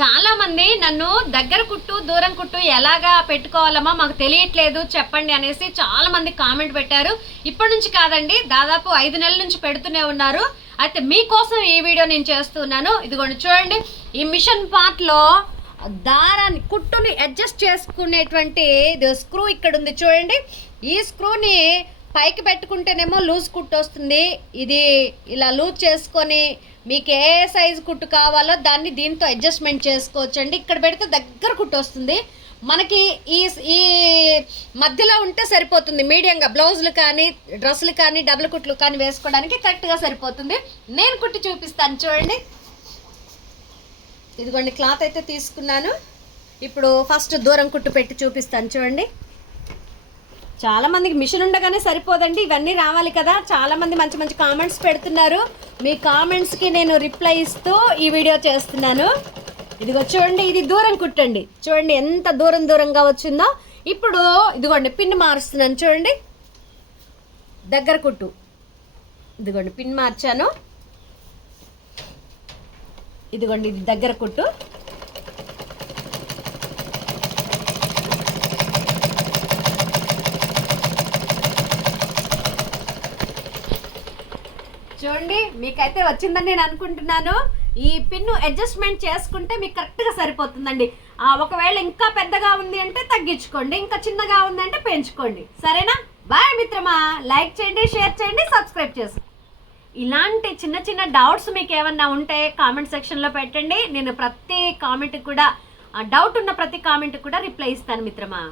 చాలా మంది నన్ను దగ్గర కుట్టు దూరం కుట్టు ఎలాగా పెట్టుకోవాలమ్మా మాకు తెలియట్లేదు చెప్పండి అనేసి చాలా మంది కామెంట్ పెట్టారు. ఇప్పటి నుంచి కాదండి దాదాపు ఐదు నెలల నుంచి పెడుతూనే ఉన్నారు. అయితే మీకోసం ఈ వీడియో నేను చేస్తున్నాను. ఇదిగోండి చూడండి ఈ మిషన్ పార్ట్లో దారాన్ని కుట్టుని అడ్జస్ట్ చేసుకునేటువంటి స్క్రూ ఇక్కడ ఉంది చూడండి. ఈ స్క్రూని పైకి పెట్టుకుంటేనేమో లూజ్ కుట్టు వస్తుంది. ఇది ఇలా లూజ్ చేసుకొని మీకు ఏ సైజు కుట్టు కావాలో దాన్ని దీంతో అడ్జస్ట్మెంట్ చేసుకోవచ్చండి. ఇక్కడ పెడితే దగ్గర కుట్టు వస్తుంది. మనకి ఈ ఈ మధ్యలో ఉంటే సరిపోతుంది. మీడియంగా బ్లౌజులు కానీ డ్రెస్సులు కానీ డబుల్ కుట్లు కానీ వేసుకోవడానికి కరెక్ట్గా సరిపోతుంది. నేను కుట్టి చూపిస్తాను చూడండి. ఇదిగోండి క్లాత్ అయితే తీసుకున్నాను. ఇప్పుడు ఫస్ట్ దూరం కుట్టు పెట్టి చూపిస్తాను చూడండి. చాలా మందికి మిషన్ ఉండగానే సరిపోదండి ఇవన్నీ రావాలి కదా. చాలా మంది మంచి మంచి కామెంట్స్ పెడుతున్నారు. మీ కామెంట్స్కి నేను రిప్లై ఇస్తూ ఈ వీడియో చేస్తున్నాను. ఇదిగో చూడండి ఇది దూరం కుట్టండి. చూడండి ఎంత దూరం దూరంగా వచ్చిందో. ఇప్పుడు ఇదిగోండి పిన్ మారుస్తున్నాను చూడండి. దగ్గర కుట్టు. ఇదిగోండి పిన్ మార్చాను. ఇదిగోండి ఇది దగ్గర కుట్టు. చూడండి మీకైతే వచ్చిందని నేను అనుకుంటున్నాను. ఈ పిన్ను అడ్జస్ట్మెంట్ చేసుకుంటే మీకు కరెక్ట్గా సరిపోతుందండి. ఒకవేళ ఇంకా పెద్దగా ఉంది అంటే తగ్గించుకోండి ఇంకా చిన్నగా ఉంది అంటే పెంచుకోండి. సరేనా? బాయ్ మిత్రమా. లైక్ చేయండి షేర్ చేయండి సబ్స్క్రైబ్ చేసుకోండి ఇలాంటి చిన్న చిన్న డౌట్స్ మీకు ఏమన్నా ఉంటే కామెంట్ సెక్షన్లో పెట్టండి. నేను ప్రతి కామెంట్ కూడా డౌట్ ఉన్న ప్రతి కామెంట్ కూడా రిప్లై ఇస్తాను మిత్రమా.